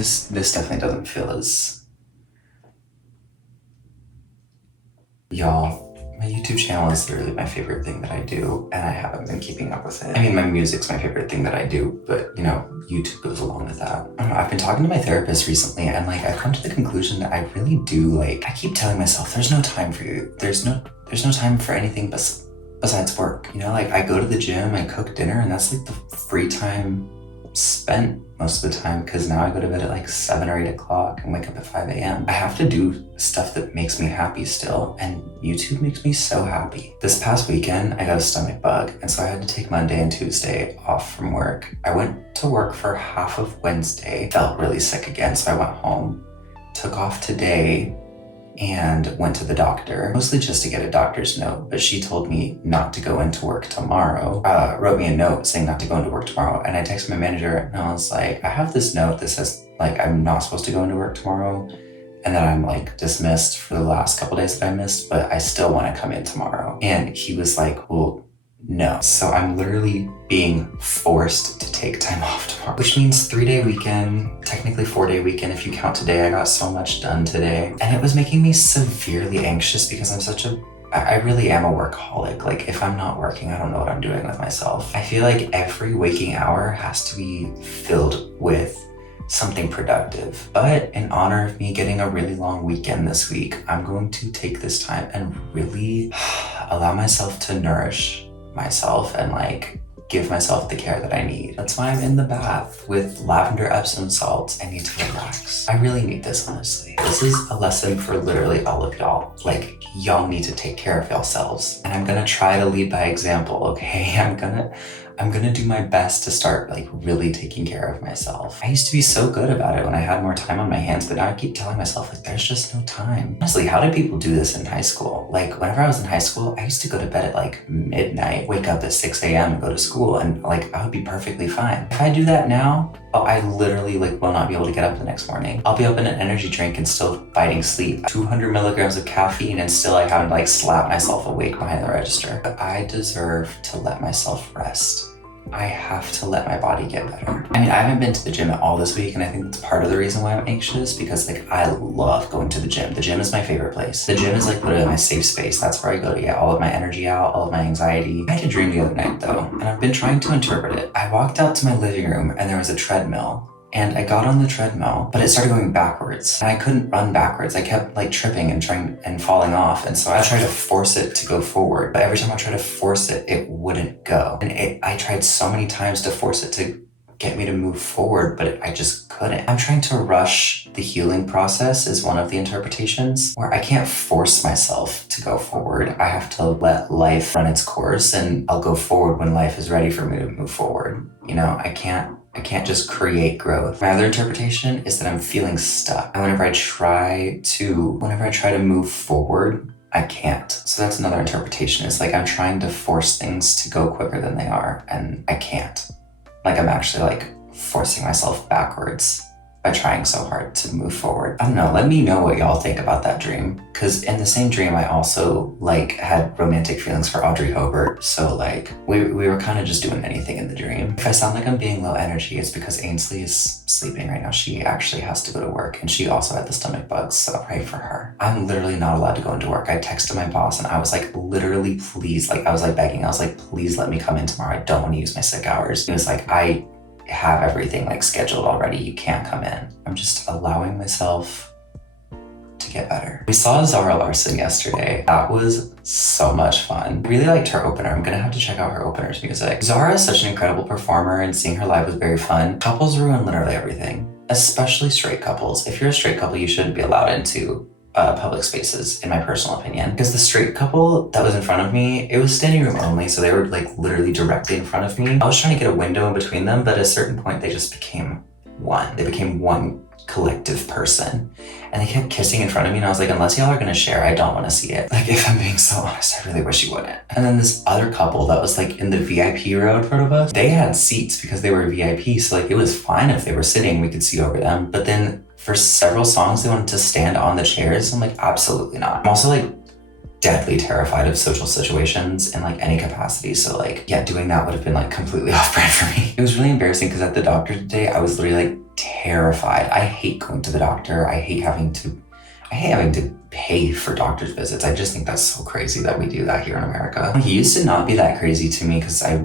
This definitely doesn't feel as... Y'all, my YouTube channel is literally my favorite thing that I do, and I haven't been keeping up with it. I mean, my music's my favorite thing that I do, but you know, YouTube goes along with that. I don't know, I've been talking to my therapist recently, and like I've come to the conclusion that I really do, like, I keep telling myself there's no time for you. There's no time for anything besides work. You know, like I go to the gym, I cook dinner, and that's like the free time spent most of the time, because now I go to bed at like 7 or 8 o'clock and wake up at 5 a.m. I have to do stuff that makes me happy still, and YouTube makes me so happy. This past weekend, I got a stomach bug, and so I had to take Monday and Tuesday off from work. I went to work for half of Wednesday, felt really sick again, so I went home, took off today, and went to the doctor, mostly just to get a doctor's note, but she told me not to go into work tomorrow, wrote me a note saying not to go into work tomorrow, and I texted my manager, and I was like, I have this note that says, like, I'm not supposed to go into work tomorrow, and then I'm, like, dismissed for the last couple days that I missed, but I still want to come in tomorrow. And he was like, well, no. So I'm literally being forced to take time off tomorrow, which means 3-day weekend, technically 4-day weekend if you count today. I got so much done today, and it was making me severely anxious because I really am a workaholic. Like, if I'm not working, I don't know what I'm doing with myself. I feel like every waking hour has to be filled with something productive. But in honor of me getting a really long weekend this week, I'm going to take this time and really allow myself to nourish myself and like give myself the care that I need. That's why I'm in the bath with lavender Epsom salts. I need to relax. I really need this, honestly. This is a lesson for literally all of y'all. Like, y'all need to take care of yourselves. And I'm gonna try to lead by example, okay? I'm gonna do my best to start like really taking care of myself. I used to be so good about it when I had more time on my hands, but now I keep telling myself like there's just no time. Honestly, how did people do this in high school? Like whenever I was in high school, I used to go to bed at like midnight, wake up at 6 a.m. and go to school, and like I would be perfectly fine. If I do that now, I literally like will not be able to get up the next morning. I'll be up in an energy drink and still fighting sleep. 200 milligrams of caffeine and still I haven't like slapped myself awake behind the register. But I deserve to let myself rest. I have to let my body get better. I mean, I haven't been to the gym at all this week, and I think that's part of the reason why I'm anxious, because like I love going to the gym. The gym is my favorite place. The gym is like literally my safe space. That's where I go to get all of my energy out, all of my anxiety. I had a dream the other night though, and I've been trying to interpret it. I walked out to my living room and there was a treadmill. And I got on the treadmill, but it started going backwards. And I couldn't run backwards. I kept like tripping and falling off. And so I tried to force it to go forward. But every time I tried to force it, it wouldn't go. And I tried so many times to force it to get me to move forward, but I just couldn't. I'm trying to rush the healing process is one of the interpretations, where I can't force myself to go forward. I have to let life run its course, and I'll go forward when life is ready for me to move forward. You know, I can't just create growth. My other interpretation is that I'm feeling stuck. And whenever I try to move forward, I can't. So that's another interpretation. It's like I'm trying to force things to go quicker than they are, and I can't. Like I'm actually like forcing myself backwards by trying so hard to move forward. I don't know, let me know what y'all think about that dream. Cause in the same dream, I also like had romantic feelings for Audrey Hobart. So like we were kind of just doing anything in the dream. If I sound like I'm being low energy, it's because Ainsley is sleeping right now. She actually has to go to work, and she also had the stomach bugs, so pray for her. I'm literally not allowed to go into work. I texted my boss and I was like, literally, please, like I was like begging. I was like, please let me come in tomorrow. I don't want to use my sick hours. It was like, I have everything like scheduled already. You can't come in. I'm just allowing myself to get better. We saw Zara Larsson yesterday. That was so much fun. I really liked her opener. I'm gonna have to check out her opener's music. Zara is such an incredible performer, and seeing her live was very fun. Couples ruin literally everything, especially straight couples. If you're a straight couple, you shouldn't be allowed into public spaces, in my personal opinion. Because the straight couple that was in front of me, it was standing room only, so they were like literally directly in front of me. I was trying to get a window in between them, but at a certain point they just became one. They became one collective person, and they kept kissing in front of me, and I was like, unless y'all are gonna share, I don't want to see it. Like, if I'm being so honest, I really wish you wouldn't. And then this other couple that was like in the VIP row in front of us, they had seats because they were VIP, so like it was fine if they were sitting, we could see over them. But then for several songs, they wanted to stand on the chairs. I'm like, absolutely not. I'm also like deadly terrified of social situations in like any capacity. So like, yeah, doing that would have been like completely off brand for me. It was really embarrassing because at the doctor today, I was literally like terrified. I hate going to the doctor. I hate having to pay for doctor's visits. I just think that's so crazy that we do that here in America. Like, it used to not be that crazy to me because I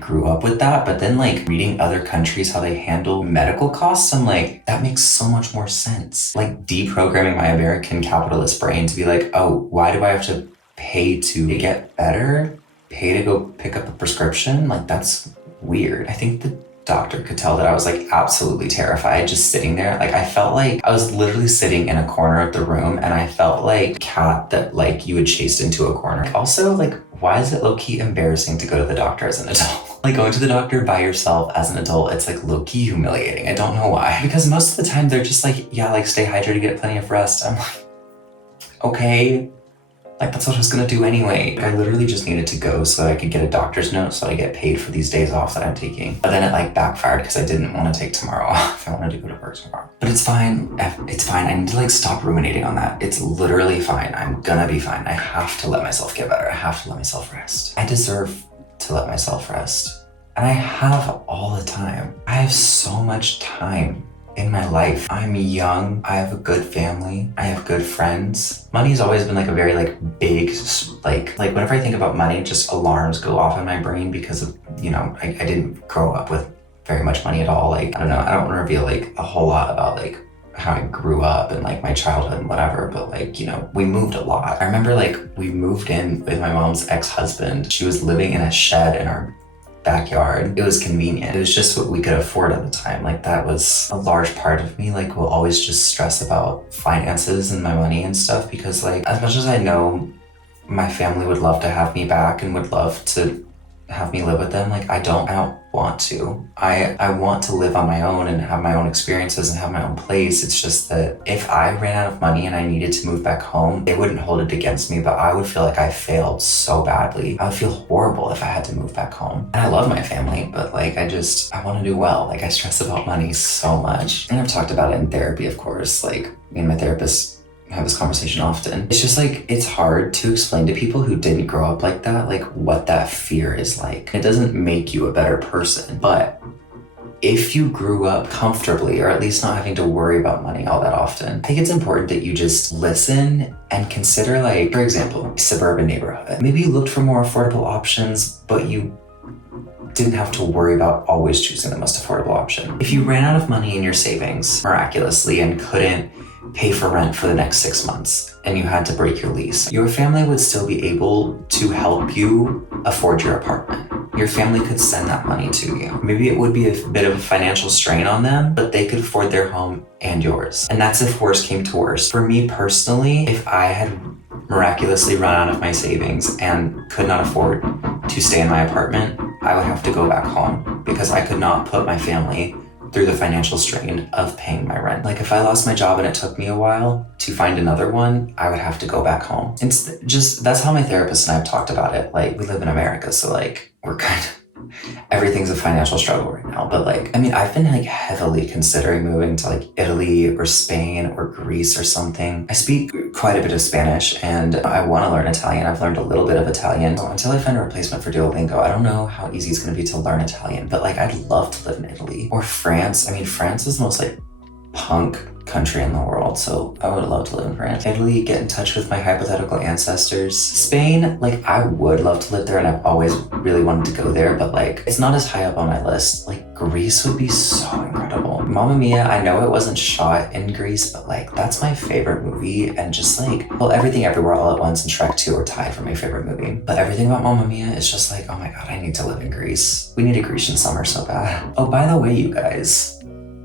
grew up with that, but then like reading other countries, how they handle medical costs, I'm like, that makes so much more sense. Like deprogramming my American capitalist brain to be like, oh, why do I have to pay to get better? Pay to go pick up a prescription? Like, that's weird. I think the doctor could tell that I was like absolutely terrified just sitting there. Like, I felt like I was literally sitting in a corner of the room and I felt like a cat that like you had chased into a corner. Also, like, why is it low-key embarrassing to go to the doctor as an adult? Like, going to the doctor by yourself as an adult, it's like low-key humiliating. I don't know why. Because most of the time they're just like, yeah, like stay hydrated, get plenty of rest. I'm like, okay. Like, that's what I was gonna do anyway. I literally just needed to go so that I could get a doctor's note so I get paid for these days off that I'm taking. But then it like backfired because I didn't want to take tomorrow off. I wanted to go to work tomorrow. But it's fine. It's fine. I need to like stop ruminating on that. It's literally fine. I'm gonna be fine. I have to let myself get better. I have to let myself rest. I deserve to let myself rest. And I have all the time. I have so much time in my life. I'm young, I have a good family, I have good friends. Money's always been like a very like big, like whenever I think about money, just alarms go off in my brain because of, I didn't grow up with very much money at all. Like, I don't know, I don't want to reveal like a whole lot about like how I grew up and like my childhood and whatever, but like, we moved a lot. I remember like we moved in with my mom's ex-husband. She was living in a shed in our backyard. It was convenient. It was just what we could afford at the time. Like, that was a large part of me, like, will always just stress about finances and my money and stuff, because like, as much as I know my family would love to have me back and would love to have me live with them, like, I don't want to. I want to live on my own and have my own experiences and have my own place. It's just that if I ran out of money and I needed to move back home, they wouldn't hold it against me, but I would feel like I failed so badly. I would feel horrible if I had to move back home. And I love my family, but like, I want to do well. Like, I stress about money so much. And I've talked about it in therapy, of course. Like, me and my therapist have this conversation often. It's just like, it's hard to explain to people who didn't grow up like that, like what that fear is like. It doesn't make you a better person, but if you grew up comfortably, or at least not having to worry about money all that often, I think it's important that you just listen and consider, like, for example, suburban neighborhood. Maybe you looked for more affordable options, but you didn't have to worry about always choosing the most affordable option. If you ran out of money in your savings miraculously and couldn't pay for rent for the next 6 months and you had to break your lease, your family would still be able to help you afford your apartment. Your family could send that money to you. Maybe it would be a bit of a financial strain on them, but they could afford their home and yours. And that's if worse came to worse. For me personally, if I had miraculously run out of my savings and could not afford to stay in my apartment, I would have to go back home because I could not put my family through the financial strain of paying my rent. Like, if I lost my job and it took me a while to find another one, I would have to go back home. It's just, that's how my therapist and I have talked about it. Like, we live in America, so like, we're kind of, everything's a financial struggle right now. But like, I mean, I've been like heavily considering moving to like Italy or Spain or Greece or something. I speak quite a bit of Spanish and I want to learn Italian. I've learned a little bit of Italian. So until I find a replacement for Duolingo, I don't know how easy it's going to be to learn Italian, but like, I'd love to live in Italy or France. I mean, France is the most like punk country in the world, so I would love to live in France. Italy, get in touch with my hypothetical ancestors. Spain, like, I would love to live there and I've always really wanted to go there, but like, it's not as high up on my list. Like, Greece would be so incredible. Mamma Mia, I know it wasn't shot in Greece, but like, that's my favorite movie, and just like, well, Everything Everywhere All at Once and Shrek 2 are tied for my favorite movie. But everything about Mamma Mia is just like, oh my god, I need to live in Greece. We need a Grecian summer so bad. Oh, by the way, you guys,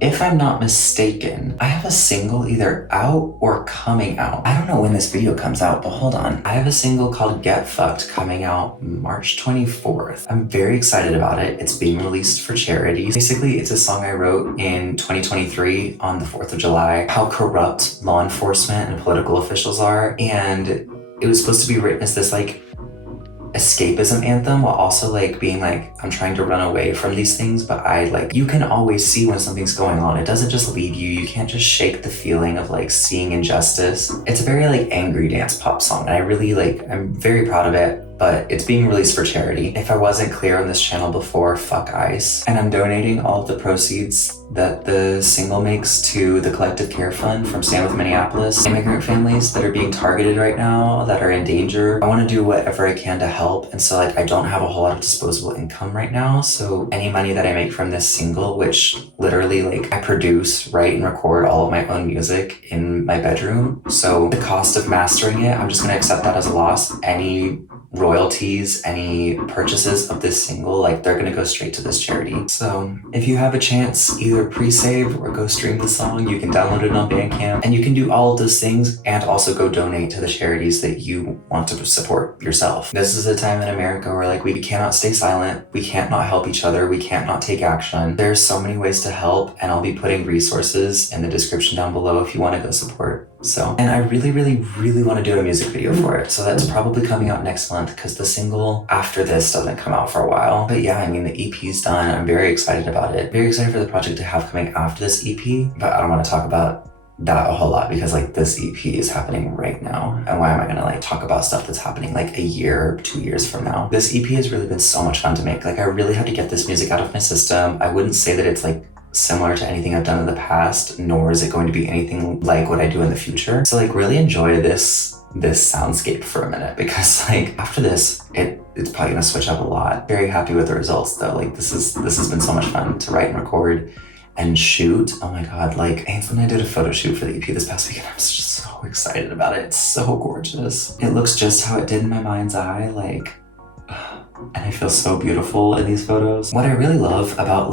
if I'm not mistaken, I have a single either out or coming out. I don't know when this video comes out, but hold on. I have a single called Get Fucked coming out March 24th. I'm very excited about it. It's being released for charity. Basically, it's a song I wrote in 2023 on the 4th of July, how corrupt law enforcement and political officials are. And it was supposed to be written as this like escapism anthem while also like being like, I'm trying to run away from these things, but you can always see when something's going on. It doesn't just leave you. You can't just shake the feeling of like seeing injustice. It's a very like angry dance pop song, and I really I'm very proud of it. But it's being released for charity. If I wasn't clear on this channel before, fuck ICE. And I'm donating all of the proceeds that the single makes to the Collective Care Fund from Stand With Minneapolis. Immigrant families that are being targeted right now, that are in danger. I want to do whatever I can to help. And so I don't have a whole lot of disposable income right now. So any money that I make from this single, which literally I produce, write, and record all of my own music in my bedroom. So the cost of mastering it, I'm just gonna accept that as a loss. Any royalties, any purchases of this single, they're gonna go straight to this charity. So if you have a chance, either pre-save or go stream the song. You can download it on Bandcamp, and you can do all of those things and also go donate to the charities that you want to support yourself. This is a time in America where we cannot stay silent, we can't not help each other, we can't not take action. There's so many ways to help, and I'll be putting resources in the description down below if you want to go support. So, and I really, really, really want to do a music video for it. So that's probably coming out next month, because the single after this doesn't come out for a while. But yeah, I mean, the EP's done. I'm very excited about it. Very excited for the project to have coming after this EP, but I don't want to talk about that a whole lot because this EP is happening right now. And why am I gonna talk about stuff that's happening a year, 2 years from now? This EP has really been so much fun to make. I really had to get this music out of my system. I wouldn't say that it's similar to anything I've done in the past, nor is it going to be anything like what I do in the future. So really enjoy this soundscape for a minute, because after this, it's probably gonna switch up a lot. Very happy with the results though. This has been so much fun to write and record and shoot. Oh my God, Ainsley and I did a photo shoot for the EP this past week, and I'm just so excited about it. It's so gorgeous. It looks just how it did in my mind's eye, and I feel so beautiful in these photos. What I really love about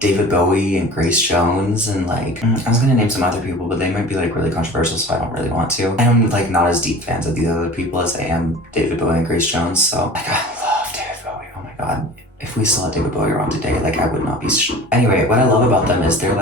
David Bowie and Grace Jones and I was gonna name some other people, but they might be really controversial, so I don't really want to. I'm not as deep fans of these other people as I am David Bowie and Grace Jones, so I love David Bowie. Oh my God. If we still had David Bowie around today, I would not be Anyway, what I love about them is their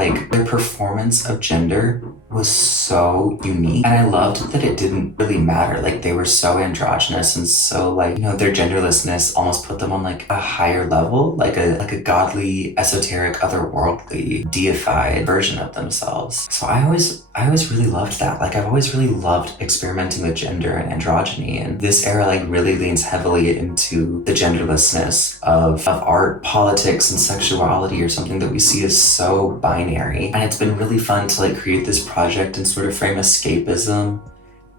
performance of gender was so unique, and I loved that it didn't really matter. They were so androgynous and so their genderlessness almost put them on a higher level, a godly, esoteric, otherworldly, deified version of themselves. So I always really loved that. I've always really loved experimenting with gender and androgyny, and this era really leans heavily into the genderlessness of art, politics, and sexuality, or something that we see as so binary. And it's been really fun to create this project and sort of frame escapism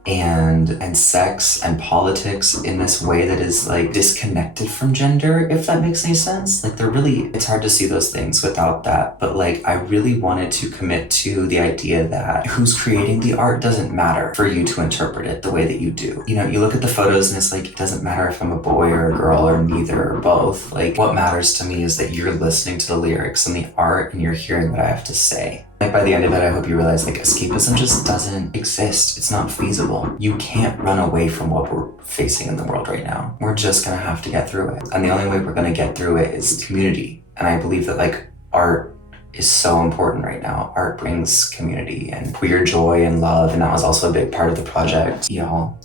and sex and politics in this way that is disconnected from gender, if that makes any sense. It's hard to see those things without that, but I really wanted to commit to the idea that who's creating the art doesn't matter for you to interpret it the way that you do. You look at the photos and it's it doesn't matter if I'm a boy or a girl or neither or both. What matters to me is that you're listening to the lyrics and the art and you're hearing what I have to say. By the end of it, I hope you realize escapism just doesn't exist. It's not feasible. You can't run away from what we're facing in the world right now. We're just gonna have to get through it. And the only way we're gonna get through it is community. And I believe that art is so important right now. Art brings community and queer joy and love, and that was also a big part of the project. Y'all,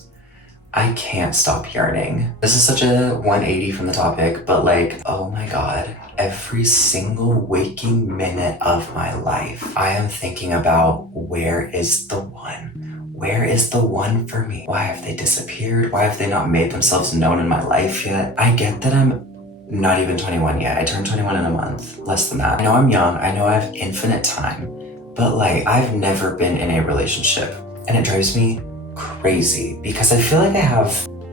I can't stop yearning. This is such a 180 from the topic, but oh my God, every single waking minute of my life, I am thinking about where is the one? Where is the one for me? Why have they disappeared? Why have they not made themselves known in my life yet? I get that I'm not even 21 yet. I turned 21 in a month, less than that. I know I'm young, I know I have infinite time, but I've never been in a relationship, and it drives me crazy because I feel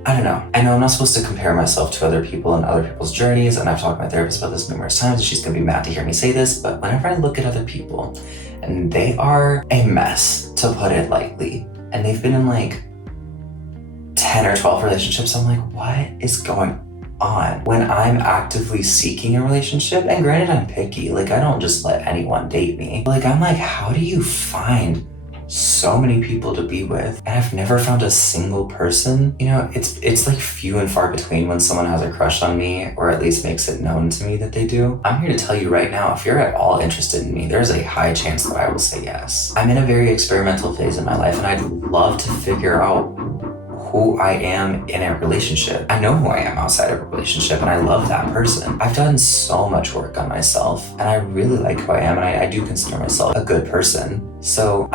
I don't know. I know I'm not supposed to compare myself to other people and other people's journeys, and I've talked to my therapist about this numerous times, and she's gonna be mad to hear me say this, but whenever I look at other people, and they are a mess, to put it lightly, and they've been in 10 or 12 relationships, I'm what is going on? When I'm actively seeking a relationship, and granted I'm picky, I don't just let anyone date me, I'm how do you find so many people to be with? And I've never found a single person. It's few and far between when someone has a crush on me, or at least makes it known to me that they do. I'm here to tell you right now, if you're at all interested in me, there's a high chance that I will say yes. I'm in a very experimental phase in my life, and I'd love to figure out who I am in a relationship. I know who I am outside of a relationship, and I love that person. I've done so much work on myself, and I really like who I am, and I do consider myself a good person. So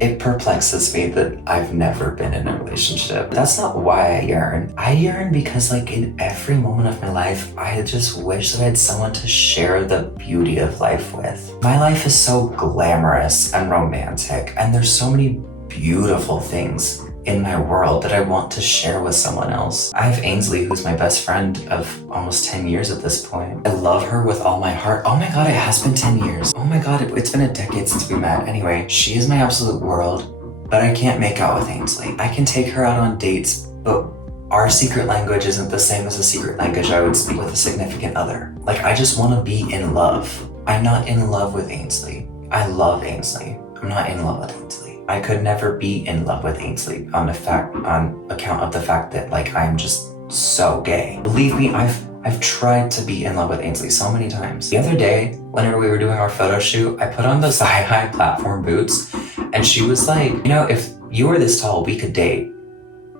it perplexes me that I've never been in a relationship. That's not why I yearn. I yearn because like in every moment of my life, I just wish that I had someone to share the beauty of life with. My life is so glamorous and romantic, and there's so many beautiful things in my world that I want to share with someone else. I have Ainsley, who's my best friend of almost 10 years at this point. I love her with all my heart. Oh my God, it has been 10 years. Oh my God, it's been a decade since we met. Anyway, she is my absolute world, but I can't make out with Ainsley. I can take her out on dates, but our secret language isn't the same as a secret language I would speak with a significant other. Like, I just want to be in love. I'm not in love with Ainsley. I love Ainsley. I'm not in love with Ainsley. I could never be in love with Ainsley on account of the fact that like I'm just so gay. Believe me, I've tried to be in love with Ainsley so many times. The other day, whenever we were doing our photo shoot, I put on those high platform boots, and she was like, you know, if you were this tall, we could date.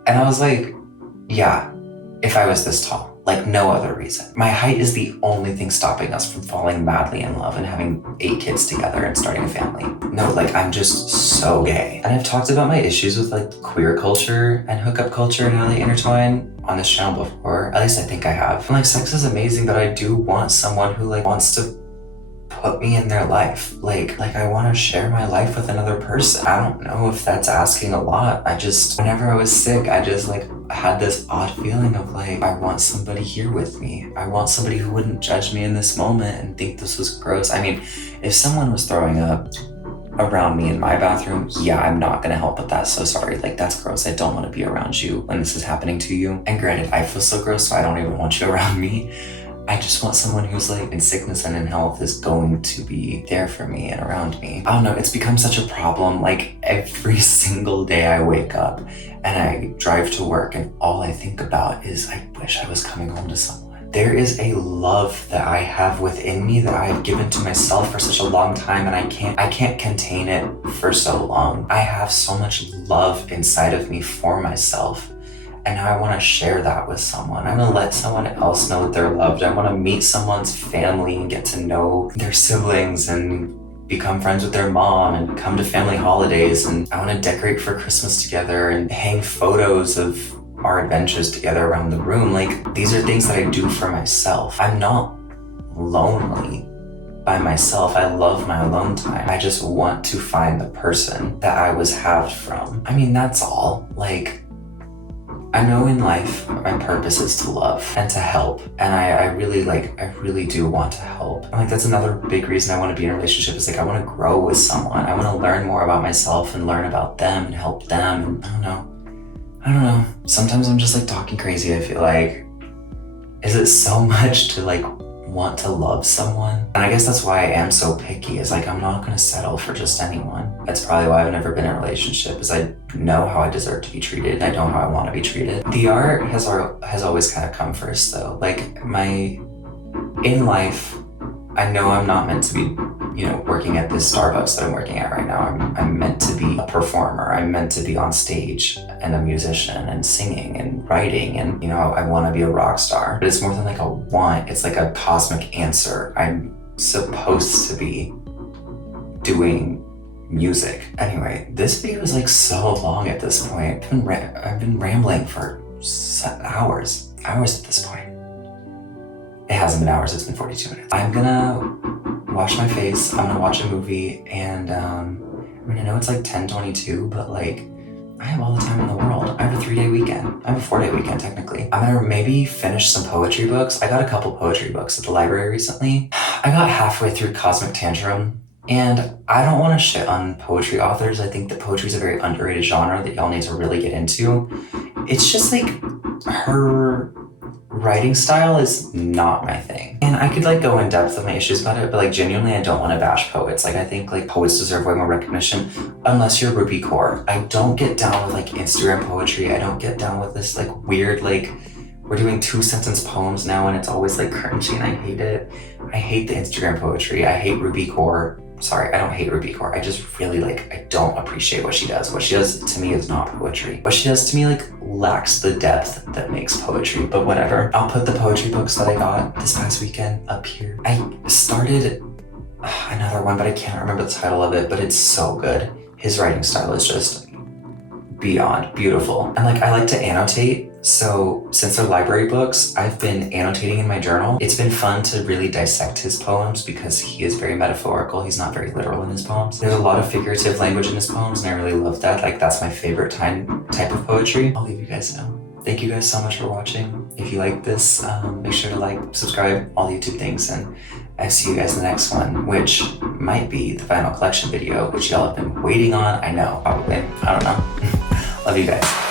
And I was like, yeah, if I was this tall. Like no other reason. My height is the only thing stopping us from falling madly in love and having 8 kids together and starting a family. No, like I'm just so gay. And I've talked about my issues with like queer culture and hookup culture and how they intertwine on this channel before. At least I think I have. And like sex is amazing, but I do want someone who like wants to put me in their life. Like I want to share my life with another person. I don't know if that's asking a lot. Whenever I was sick, I just like had this odd feeling of like, I want somebody here with me. I want somebody who wouldn't judge me in this moment and think this was gross. I mean, if someone was throwing up around me in my bathroom, yeah, I'm not gonna help with that. So sorry, like that's gross. I don't want to be around you when this is happening to you. And granted, I feel so gross, so I don't even want you around me. I just want someone who's like in sickness and in health is going to be there for me and around me. I don't know, it's become such a problem. Like every single day I wake up and I drive to work and all I think about is I wish I was coming home to someone. There is a love that I have within me that I've given to myself for such a long time, and I can't contain it for so long. I have so much love inside of me for myself. And now I want to share that with someone. I want to let someone else know that they're loved. I want to meet someone's family and get to know their siblings and become friends with their mom and come to family holidays. And I want to decorate for Christmas together and hang photos of our adventures together around the room. Like, these are things that I do for myself. I'm not lonely by myself. I love my alone time. I just want to find the person that I was halved from. I mean, that's all. Like, I know in life, my purpose is to love and to help. And I really do want to help. And like, that's another big reason I want to be in a relationship is like, I want to grow with someone. I want to learn more about myself and learn about them and help them. And I don't know. Sometimes I'm just like talking crazy. I feel like, is it so much to like want to love someone? And I guess that's why I am so picky, is like I'm not going to settle for just anyone. That's probably why I've never been in a relationship, is I know how I deserve to be treated. I know how I want to be treated. The art has always kind of come first though. Like in life, I know I'm not meant to be, working at this Starbucks that I'm working at right now. I'm meant to be a performer. I'm meant to be on stage and a musician and singing and writing, and I want to be a rock star. But it's more than like a want. It's like a cosmic answer. I'm supposed to be doing music. Anyway, this video is like so long at this point. I've been rambling for hours at this point. It hasn't been hours, it's been 42 minutes. I'm gonna wash my face, I'm gonna watch a movie, and I know it's like 10:22, but like, I have all the time in the world. I have a 3-day weekend. I have a 4-day weekend, technically. I'm gonna maybe finish some poetry books. I got a couple poetry books at the library recently. I got halfway through Cosmic Tantrum, and I don't want to shit on poetry authors. I think that poetry is a very underrated genre that y'all need to really get into. It's just like, her writing style is not my thing. And I could like go in depth with my issues about it, but like genuinely I don't want to bash poets. Like, I think like poets deserve way more recognition, unless you're Ruby Core. I don't get down with like Instagram poetry. I don't get down with this like weird, like, we're doing 2-sentence poems now and it's always like cringy, and I hate it. I hate the Instagram poetry. I hate Ruby Core. sorry, I don't hate Ruby Core. I just really I don't appreciate what she does. What she does to me is not poetry. What she does to me lacks the depth that makes poetry, but whatever. I'll put the poetry books that I got this past weekend up here. I started another one, but I can't remember the title of it, but it's so good. His writing style is just beyond beautiful. And I like to annotate. So since they're library books, I've been annotating in my journal. It's been fun to really dissect his poems because he is very metaphorical. He's not very literal in his poems. There's a lot of figurative language in his poems, and I really love that. That's my favorite type of poetry. I'll leave you guys know. Thank you guys so much for watching. If you like this, make sure to subscribe, all the YouTube things, and I see you guys in the next one, which might be the vinyl collection video, which y'all have been waiting on. I know, probably. I don't know. Love you guys.